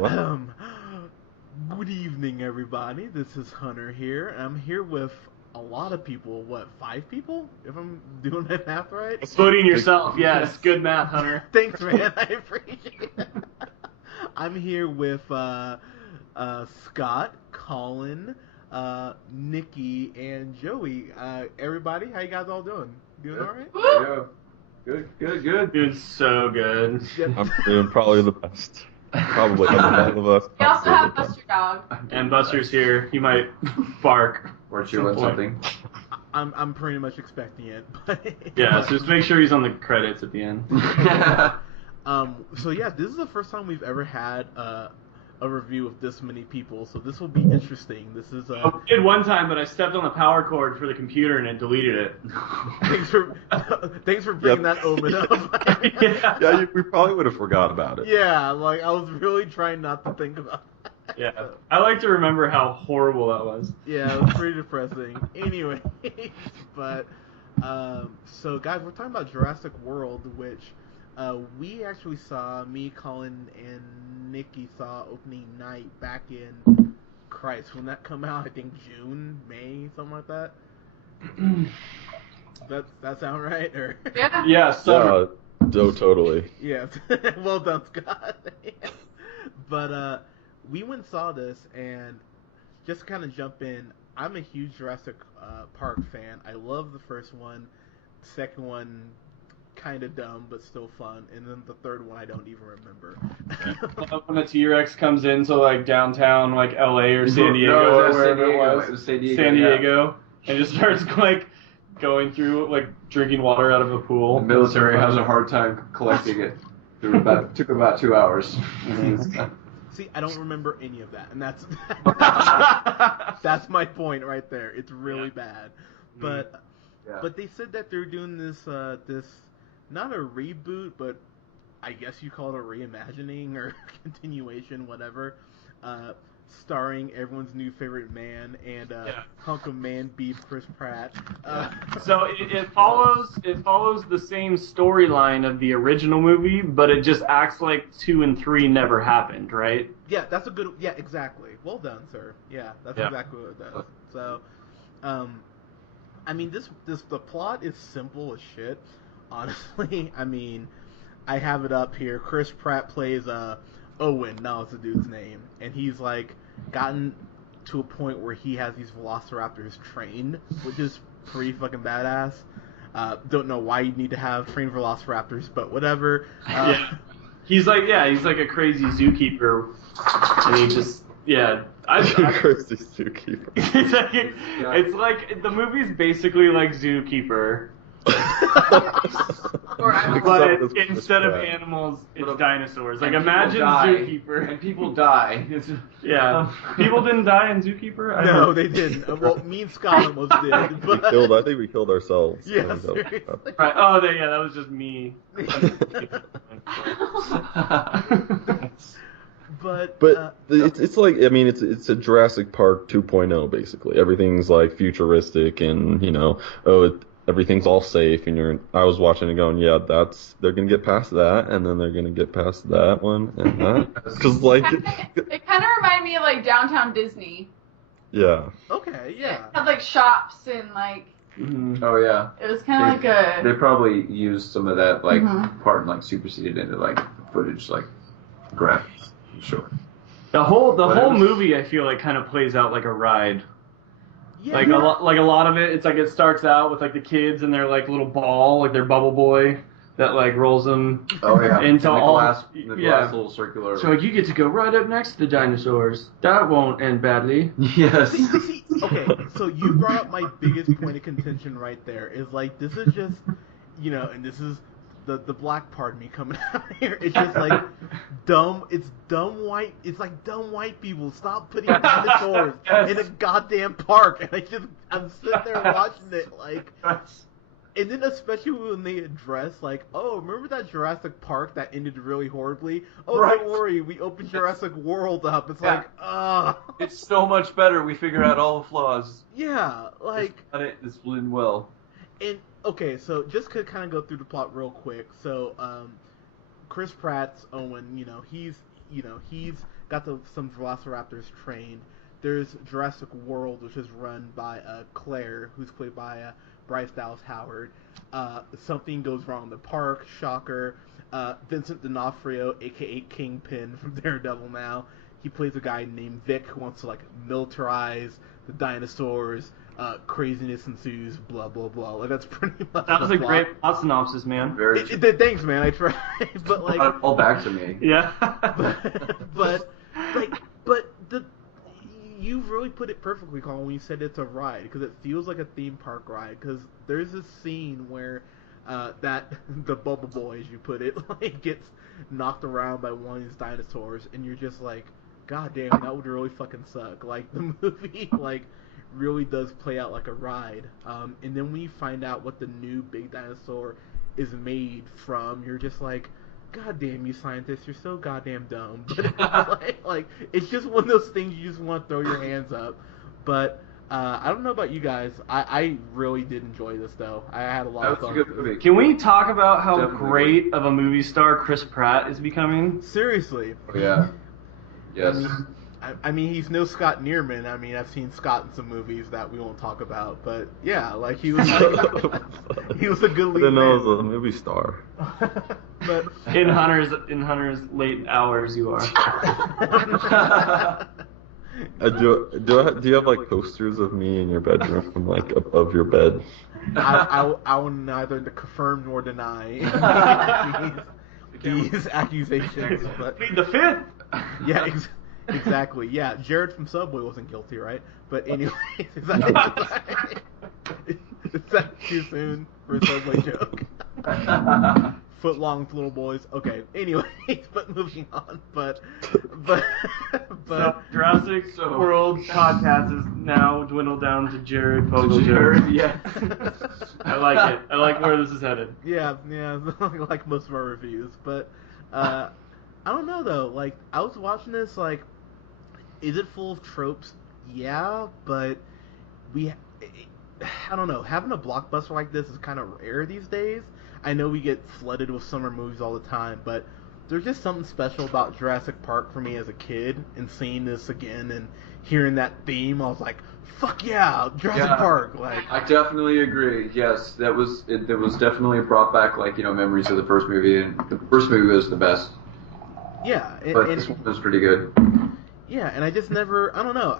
What? Good evening, everybody. This is Hunter here. I'm here with a lot of people. What, 5 people? If I'm doing my math right? Including yourself, yes. Good math, Hunter. Thanks, man. I appreciate it. I'm here with Scott, Colin, Nikki, and Joey. Everybody, how you guys all doing? Doing all right? Yeah. Good. Doing so good. I'm doing probably the best. Probably out of all of us. We also have Buster Dog. And Buster's here. He might bark. Or chewing something. I'm pretty much expecting it. But Yeah, so just make sure he's on the credits at the end. So yeah, this is the first time we've ever had a review of this many people, so this will be interesting. This is I did one time, but I stepped on the power cord for the computer and it deleted it. thanks for bringing that omen up. Yeah, we probably would have forgot about it. Yeah, like I was really trying not to think about that. Yeah, I like to remember how horrible that was. Yeah, it was pretty depressing. Anyway, but so guys, we're talking about Jurassic World, which we actually saw. Me, Colin, and Nikki saw opening night back in Christ. When that come out, I think June, May, something like that. that sound right? Or Yeah. Yeah, so Totally. yes, well done, Scott. But we went and saw this, and just to kind of jump in, I'm a huge Jurassic Park fan. I love the first one. Second one, kind of dumb, but still fun. And then the third one, I don't even remember. when the T-Rex comes into like downtown, like LA or San Diego, or wherever it was, San San Diego, and just starts like going through, like drinking water out of a pool. The military has a hard time collecting it. Took about 2 hours. See, I don't remember any of that, and that's my point right there. It's really bad, but but they said that they're doing this not a reboot, but I guess you call it a reimagining or continuation, whatever. Starring everyone's new favorite man and hunk of man beef, Chris Pratt. So it follows the same storyline of the original movie, but it just acts like 2 and 3 never happened, right? Yeah, that's a good. Yeah, exactly. Well done, sir. Yeah, that's exactly what it does. So, I mean, the plot is simple as shit. Honestly, I mean, I have it up here. Chris Pratt plays Owen. Now it's the dude's name, and he's like gotten to a point where he has these velociraptors trained, which is pretty fucking badass. Don't know why you need to have trained velociraptors, but whatever. He's like a crazy zookeeper, and he just Crazy zookeeper. It's like the movie's basically like Zookeeper. But instead of animals, it's dinosaurs. Like imagine Zookeeper. And people die. Yeah. People didn't die in Zookeeper? No, they didn't. Well, me and Scott almost did. But... I think we killed ourselves. Yeah, right. Oh, that was just me. But it's like, I mean, it's a Jurassic Park 2.0 basically. Everything's like futuristic, and everything's all safe, and I was watching it going, they're gonna get past that, and then they're gonna get past that one and that, because like it kind of reminded me of like Downtown Disney. Yeah. Okay. Yeah. It had like shops and like. Mm-hmm. Oh yeah. It was kind of like a. They probably used some of that like part and like superseded into like footage, like graphics. Sure. The whole movie, I feel like, kind of plays out like a ride. Yeah. Like a lot of it, it's like it starts out with like the kids and their like little ball, like their bubble boy that like rolls them into the glass little circular. So like, you get to go right up next to the dinosaurs. That won't end badly. Yes. See, okay, so you brought up my biggest point of contention right there. Is like, this is just, and this is the black part of me coming out here. It's just like dumb. It's dumb white. It's like dumb white people. Stop putting dinosaurs in a goddamn park. And I'm sitting there watching it like. And then especially when they address like, oh, remember that Jurassic Park that ended really horribly? Oh, don't worry, we opened Jurassic World up. It's like, it's so much better. We figure out all the flaws. Yeah, like. It's blend well. And okay, so just to kind of go through the plot real quick. So, Chris Pratt's Owen, he's got some Velociraptors trained. There's Jurassic World, which is run by Claire, who's played by Bryce Dallas Howard. Something goes wrong in the park, shocker. Vincent D'Onofrio, aka Kingpin from Daredevil now, he plays a guy named Vic who wants to like militarize the dinosaurs. Craziness ensues, blah blah blah. Like that's pretty much. That was a plot. great plot synopsis, man. Very Thanks, man. I tried, but like, all back to me. Yeah. but you really put it perfectly, Colin, when you said it's a ride, because it feels like a theme park ride. Because there's this scene where that the Bubble Boy, as you put it, like gets knocked around by one of these dinosaurs, and you're just like, God damn, that would really fucking suck. Like the movie, like really does play out like a ride. And then when you find out what the new big dinosaur is made from, you're just like, God damn you scientists, you're so goddamn dumb. But like it's just one of those things you just want to throw your hands up. But I don't know about you guys. I really did enjoy this though. I had a lot of fun. That was a good movie. Can we talk about how Definitely. great of a movie star Chris Pratt is becoming? Seriously. Oh, yeah. Yes. I mean, he's no Scott Nearman. I mean, I've seen Scott in some movies that we won't talk about, but yeah, like he was he was a good lead I didn't know man. it was a movie star. But In Hunter's late hours, you are. Do you have like posters of me in your bedroom, from like above your bed? I will neither confirm nor deny these accusations. But Plead the fifth. yeah, exactly. Yeah, Jared from Subway wasn't guilty, right? But anyways, is that too soon for a Subway joke? Foot long little boys. Okay. Anyways, but moving on. But So Jurassic World podcast is now dwindled down to Jared Fogle Jared, jokes. yeah. I like it. I like where this is headed. yeah, like most of our reviews. But I don't know though. Like I was watching this. Like, is it full of tropes? Yeah, but I don't know. Having a blockbuster like this is kind of rare these days. I know we get flooded with summer movies all the time, but there's just something special about Jurassic Park for me as a kid, and seeing this again and hearing that theme, I was like, fuck yeah, Jurassic Park. Like, I definitely agree. Yes, that was definitely brought back memories of the first movie, and the first movie was the best. Yeah, But this one was pretty good. Yeah, and I just never, I don't know,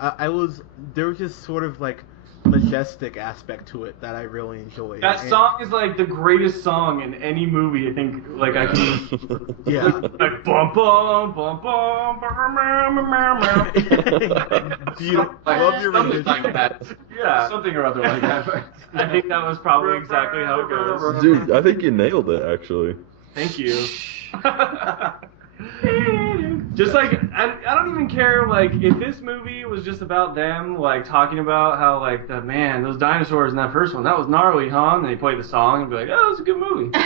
there was just sort of like majestic aspect to it that I really enjoyed. That song is like the greatest song in any movie. I think. Like I can. Yeah. Like bum bum bum bum bum bum. Do you love your Something rendition? like that. Yeah. Something or other like that. I think that was probably exactly how it goes. Dude, I think you nailed it actually. Thank you. Just like I don't even care like if this movie was just about them like talking about how like those dinosaurs in that first one that was gnarly, huh? And they play the song and be like, oh, it's a good movie. Like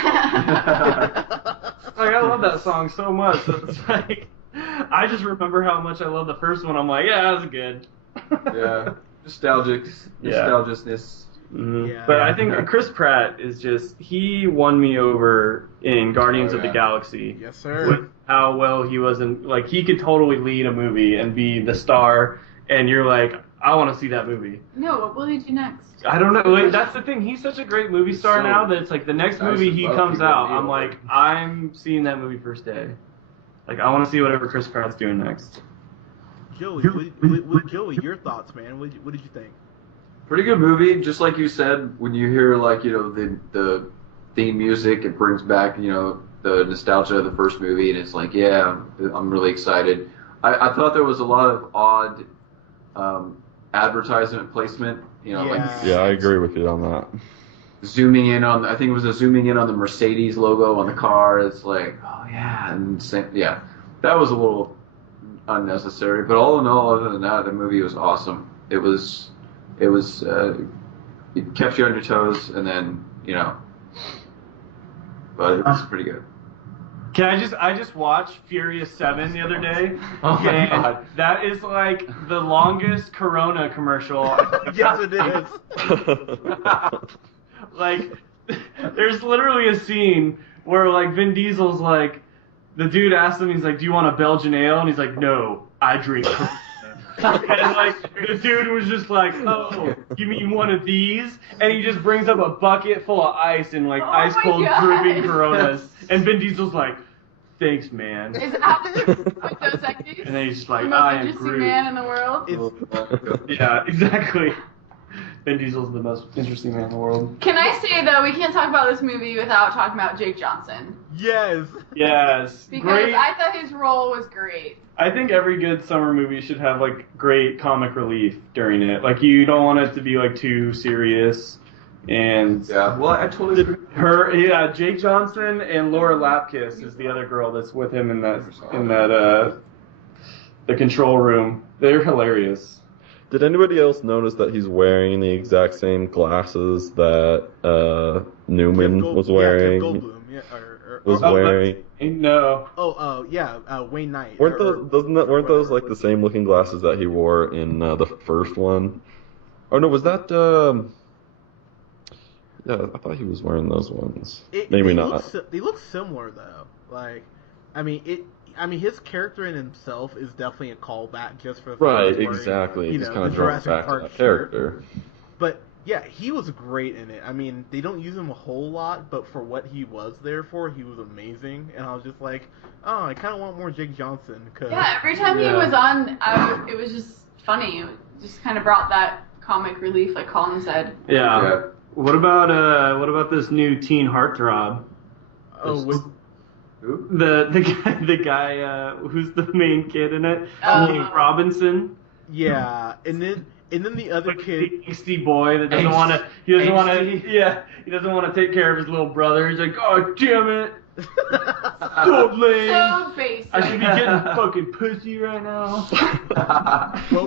I love that song so much. It's like I just remember how much I love the first one. I'm like, yeah, that was good. Yeah, nostalgicness. Mm-hmm. Yeah. But I think Chris Pratt is he won me over in Guardians of the Galaxy. Yes, sir. With how well he was like he could totally lead a movie and be the star, and you're like, I want to see that movie. No, what will he do next? I don't know. Like, that's the thing. He's such a great movie star now that it's like the next movie he comes out, I'm like, I'm seeing that movie first day. Like, I want to see whatever Chris Pratt's doing next. Joey, Joey, your thoughts, man? What did you think? Pretty good movie, just like you said. When you hear the theme music, it brings back the nostalgia of the first movie, and it's like, yeah, I'm really excited. I thought there was a lot of odd advertisement placement. Yeah, I agree with you on that. Zooming in on, I think it was zooming in on the Mercedes logo on the car. It's like, oh yeah, and that was a little unnecessary. But all in all, other than that, the movie was awesome. It kept you on your toes, and then but it was pretty good. I just watched Furious 7 the other day, Oh my and God. that is like the longest Corona commercial. Yes, it is. Like, there's literally a scene where like Vin Diesel's like, the dude asks him, he's like, do you want a Belgian ale? And he's like, no, I drink Corona. And like the dude was just like, oh, you mean one of these? And he just brings up a bucket full of ice and like ice cold dripping Coronas. And Vin Diesel's like, thanks, man. Is that with those actors? And then he's just like, The most I am interesting Groot. man in the world. Yeah, exactly. Vin Diesel's the most interesting man in the world. Can I say though, we can't talk about this movie without talking about Jake Johnson. Yes. Yes. Because Great. I thought his role was great. I think every good summer movie should have like great comic relief during it. Like you don't want it to be like too serious. And Yeah, well, I totally agree. Jake Johnson and Laura Lapkus is the other girl that's with him in that the control room. They're hilarious. Did anybody else notice that he's wearing the exact same glasses that Newman was wearing? Yeah, Jeff Goldblum. Yeah, Was wearing. No. Wayne Knight. Weren't those like the same looking glasses that he wore in the first one? Oh no, was that? Yeah, I thought he was wearing those ones. Maybe not. They look similar though. Like, I mean, his character in himself is definitely a callback just for the Right, fact that exactly. You Just know, kind of the draws Jurassic back to Park that character. But yeah, he was great in it. I mean, they don't use him a whole lot, but for what he was there for, he was amazing. And I was just like, oh, I kind of want more Jake Johnson. Yeah, every time he was on, it was just funny. It just kind of brought that comic relief, like Colin said. Yeah. What about this new teen heartthrob? Oh, with Who? The guy who's the main kid in it, Nate Robinson. yeah, and then the other Like kid. the angsty boy that doesn't want to. He doesn't want to. He doesn't want to take care of his little brother. He's like, oh damn it, so lame. So basic. I should be getting fucking pussy right now.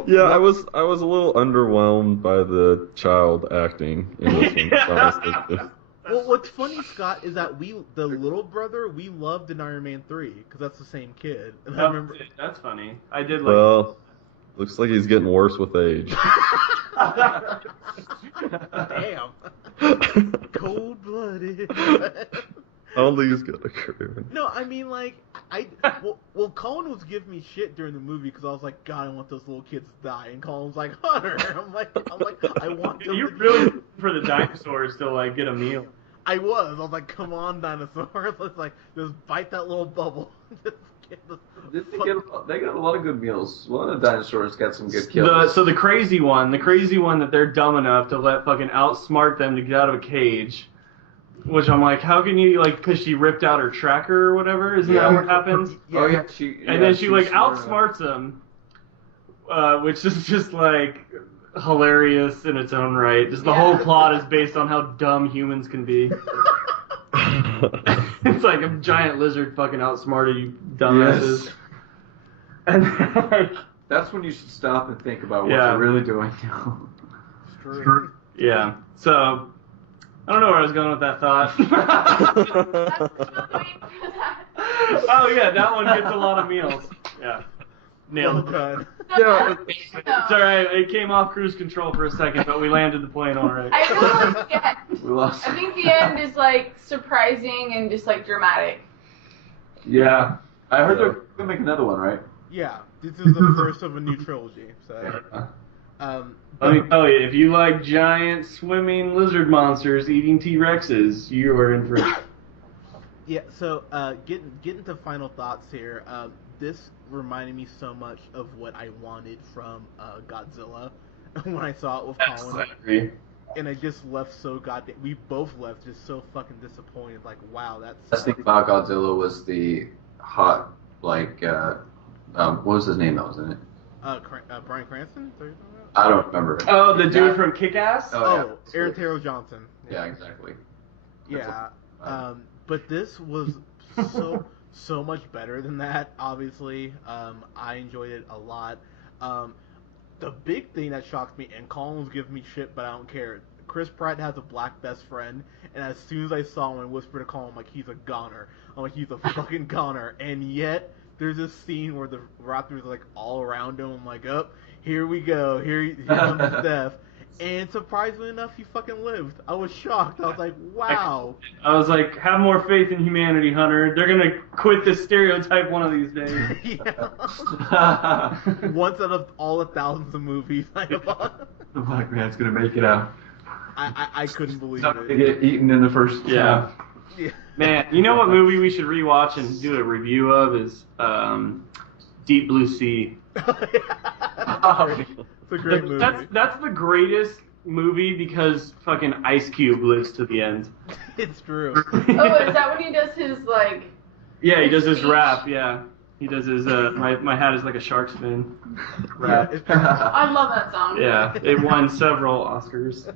Yeah, I was a little underwhelmed by the child acting in this one. Honestly. Well, what's funny, Scott, is that the little brother, we loved in Iron Man 3 because that's the same kid. And I remember. That's funny. I did like. Well, looks like he's getting worse with age. Damn. Cold-blooded. I don't think he's got a career. No, I mean, like, well, Colin was giving me shit during the movie because I was like, God, I want those little kids to die, and Colin's like, Hunter, I'm like, I want them. You're to really looking for the dinosaurs to like get a meal. I was like, come on, dinosaurs, let's like just bite that little bubble. Just get the They got a lot of good meals. One of the dinosaurs got some good kills. So the crazy one that they're dumb enough to let fucking outsmart them to get out of a cage. Which I'm like, how can you, like, because she ripped out her tracker or whatever? Isn't that what happens? Yeah. Oh yeah, And then she like smart outsmarts him, which is just like hilarious in its own right. Just the whole plot is based on how dumb humans can be. It's like a giant lizard fucking outsmarted you dumbasses. Yes. And like, That's when you should stop and think about what Yeah. you're really doing now. True. yeah. So I don't know where I was going with that thought. Oh yeah, that one gets a lot of meals. Yeah. Nailed it. Well done. Yeah. It's alright, it came off cruise control for a second, but we landed the plane alright. I really like the end. We lost. I think the end is like surprising and just like dramatic. Yeah, I heard they're gonna make another one, right? Yeah, this is the first of a new trilogy. So, Let me tell you, if you like giant swimming lizard monsters eating T-Rexes, you are in for a treat. yeah. So, getting to final thoughts here. This reminded me so much of what I wanted from Godzilla when I saw it with Colin, I agree. and I just left so goddamn. We both left just so fucking disappointed. Like, wow, that's. Best thing about Godzilla was the hot, like, what was his name that was in it? Bryan Cranston? Is that what you're talking about? I don't remember. Oh, the dude from Kick-Ass? Oh, yeah. Oh, Aaron Taylor Johnson. Yeah, exactly. Yeah, but this was so much better than that. Obviously, I enjoyed it a lot. The big thing that shocked me, and Colin was giving me shit, but I don't care. Chris Pratt has a black best friend, and as soon as I saw him, I whispered to Colin, I'm like, he's a goner. I'm like, he's a fucking goner. And yet, there's this scene where the Raptors are like all around him. I'm like, oh, here we go. Here comes Steph. And surprisingly enough, he fucking lived. I was shocked. I was like, wow. I was like, have more faith in humanity, Hunter. They're gonna quit this stereotype one of these days. Yeah. Once out of all the thousands of movies I have watched. The black man's gonna make it out. I couldn't believe Not gonna it. get eaten in the first. Yeah. Yeah. Man, you know what movie we should rewatch and do a review of is Deep Blue Sea. It's a great movie. That's the greatest movie because fucking Ice Cube lives to the end. It's true. Oh, is that when he does his like? Yeah, he does his speech? rap. Yeah, he does his my hat is like a shark's fin rap. I love that song. Yeah, it won several Oscars.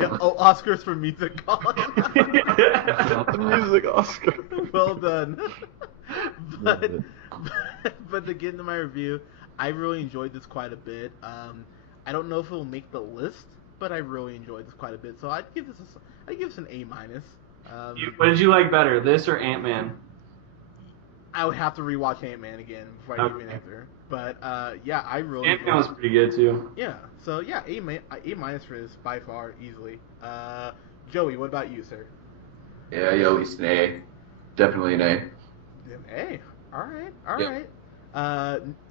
Yeah, oh, Oscars for music, Colin. The music Oscar. Well done. But to get into my review, I really enjoyed this quite a bit. I don't know if it'll make the list, but I really enjoyed this quite a bit. So I'd give this an A minus. What did you like better, this or Ant-Man? I would have to rewatch Ant-Man again before I give you an answer. But yeah, I really Ant-Man was pretty good too. Yeah. So yeah, A minus for this by far easily. Joey, what about you, sir? Yeah, at least an A. Definitely an A. An A. All right. All Yeah. right.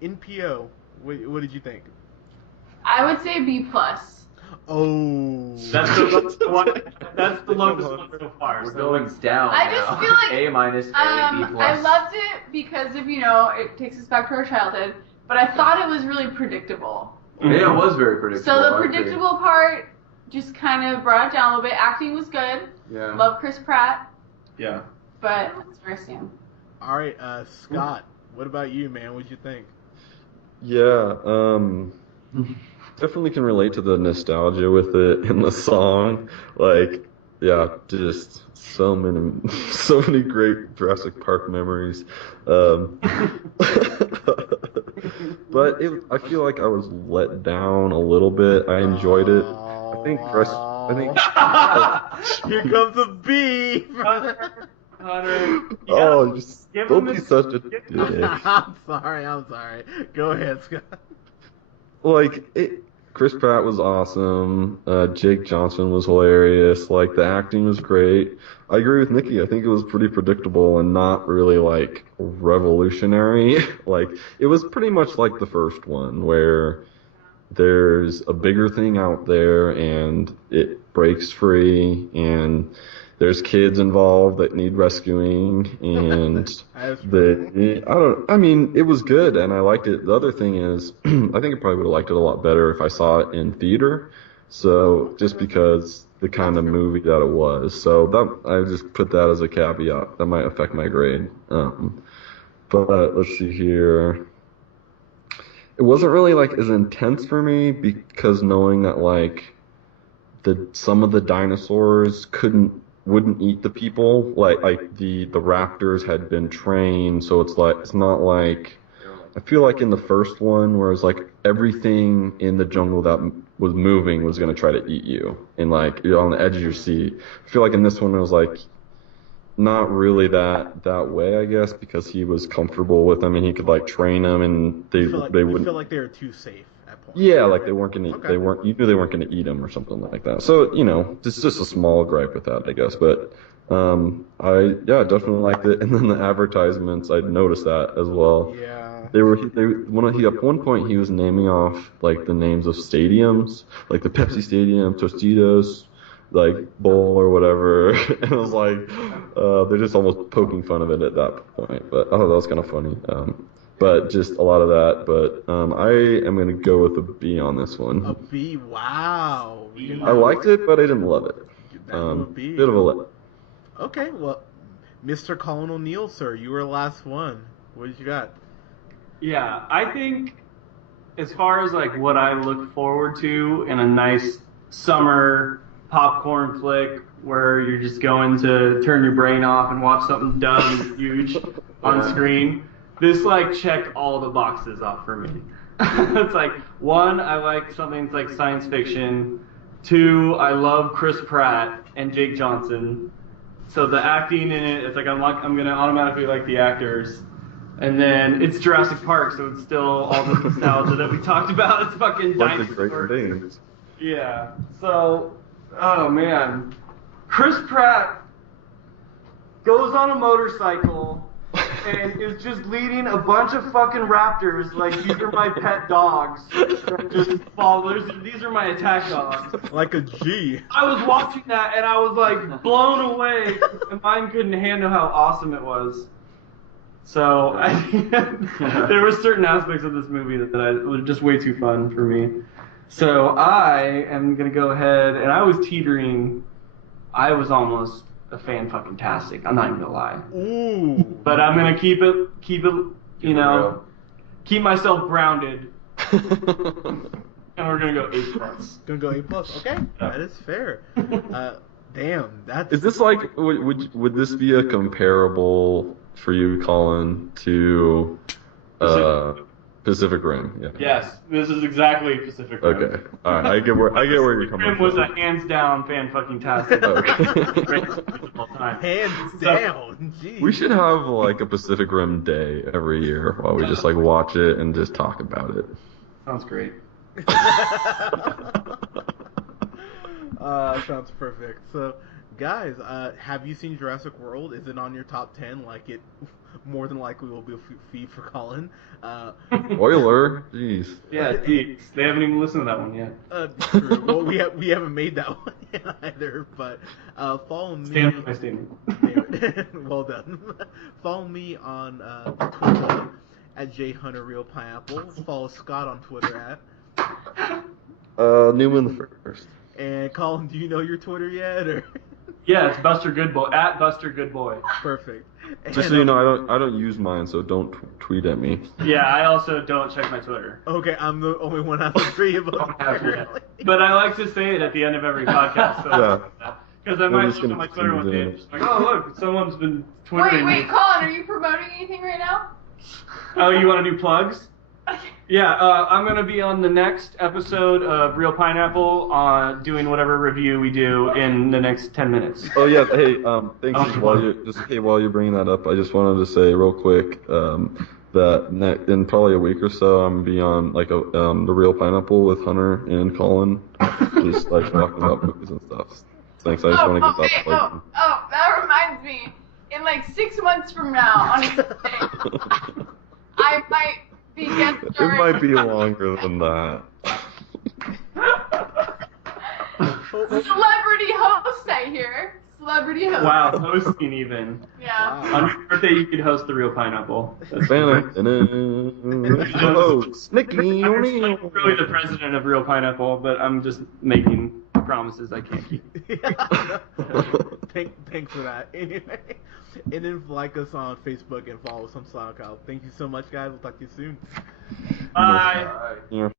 NPO. What did you think? I would say B plus. Oh. That's the one. That's the lowest one so far. We're So going down. I just now. feel like A minus, A, B plus. I loved it because of it takes us back to our childhood. But I thought it was really predictable. Yeah, it was very predictable. So the I agree. predictable part just kind of brought it down a little bit. Acting was good. Yeah. Love Chris Pratt, yeah. but that's where I stand. All right, Scott. What about you, man? What'd you think? Yeah, definitely can relate to the nostalgia with it and the song. Like, yeah, just so many great Jurassic Park memories. But I feel like I was let down a little bit. I enjoyed it. I think Here comes a B. Hunter, just give don't him be his- such a give- dick. I'm sorry. Go ahead, Scott. Like, Chris Pratt was awesome. Jake Johnson was hilarious. Like, the acting was great. I agree with Nikki. I think it was pretty predictable and not really, like, revolutionary. Like, it was pretty much like the first one, where there's a bigger thing out there and it breaks free and there's kids involved that need rescuing, and it was good and I liked it. The other thing is, I think I probably would have liked it a lot better if I saw it in theater. So just because the kind of movie that it was. So that I just put that as a caveat. That might affect my grade. But let's see here. It wasn't really like as intense for me because knowing that like some of the dinosaurs wouldn't eat the people, like the raptors had been trained, so it's not like, I feel like in the first one where it's like everything in the jungle that was moving was going to try to eat you and like you're on the edge of your seat. I feel like in this one it was like not really that way, I guess, because he was comfortable with them and he could like train them and they wouldn't feel like they were too safe at points. Yeah, like they weren't gonna, Okay. you knew they weren't gonna eat him or something like that. So it's just a small gripe with that, I guess. But I definitely liked it. And then the advertisements, I noticed that as well. Yeah. At one point he was naming off like the names of stadiums, like the Pepsi Stadium, Tostitos, like bowl or whatever. And I was like, they're just almost poking fun of it at that point. But I thought that was kind of funny. But just a lot of that. But I am going to go with a B on this one. A B. Wow. I liked it, but I didn't love it. Down to a B. Bit of a let. Okay, well, Mr. Colin O'Neill, sir, you were the last one. What did you got? Yeah, I think as far as like what I look forward to in a nice summer popcorn flick where you're just going to turn your brain off and watch something dumb and huge on screen, this like checked all the boxes off for me. It's like, one, I like something that's like science fiction. Two, I love Chris Pratt and Jake Johnson. So the acting in it, it's like I'm gonna automatically like the actors. And then it's Jurassic Park, so it's still all the nostalgia that we talked about. It's fucking Bunch of great dinosaurs. things. Yeah. So, oh man, Chris Pratt goes on a motorcycle and is just leading a bunch of fucking raptors like these are my pet dogs. That just follow. These are my attack dogs. Like a G. I was watching that and I was like blown away, and mine couldn't handle how awesome it was. So there were certain aspects of this movie that were just way too fun for me. So I am gonna go ahead, and I was teetering. I was almost a fan fucking tastic. I'm not even gonna lie. Ooh. But I'm gonna keep it, keep myself grounded. And we're gonna go A+. Gonna go A+. Okay, that is fair. Damn, that's. Is this like would this be a comparable for you, Colin, to Pacific Rim? Yeah. Yes, this is exactly Pacific Rim. Okay. All right. I get where you're coming Rim from. was a hands down fan fucking tastic. Hands down. Jeez. We should have like a Pacific Rim day every year while we just like watch it and just talk about it. Sounds great. Sounds perfect. So, guys, have you seen Jurassic World? Is it on your top 10? Like, it more than likely will be a feed for Colin. Spoiler. Jeez. Yeah, geez. They haven't even listened to that one yet. True. Well, we haven't made that one yet either. But follow me. Stand by my statement. Well done. Follow me on Twitter at jhunterrealpineapple. Follow Scott on Twitter at Newman the first. And Colin, do you know your Twitter yet? Or Yeah, it's Buster Goodboy at Buster Goodboy. perfect. Just so you know, I don't use mine, so don't tweet at me. Yeah, I also don't check my Twitter. Okay, I'm the only one out of the three of us. But I like to say it at the end of every podcast. Because I might look at my Twitter one day and just like, oh look, someone's been twittering Wait, me. Colin, are you promoting anything right now? Oh, you want to do plugs? Yeah, I'm gonna be on the next episode of Real Pineapple, doing whatever review we do in the next 10 minutes. Oh yeah, hey, thanks. While you're bringing that up, I just wanted to say real quick that in probably a week or so, I'm gonna be on like the Real Pineapple with Hunter and Colin, just like talking about movies and stuff. Thanks. I just want to get that. That reminds me. In like 6 months from now, on his birthday, I might be guest It starring. might be longer than that. Celebrity host, I hear. Celebrity host. Wow, hosting even. Yeah. On your birthday, you could host the Real Pineapple. That's Nikki I'm O'Neill. really the president of Real Pineapple, but I'm just making promises I can't keep. Thanks for that. Anyway, and then like us on Facebook and follow us on SoundCloud. Thank you so much, guys. We'll talk to you soon. Bye. Yeah.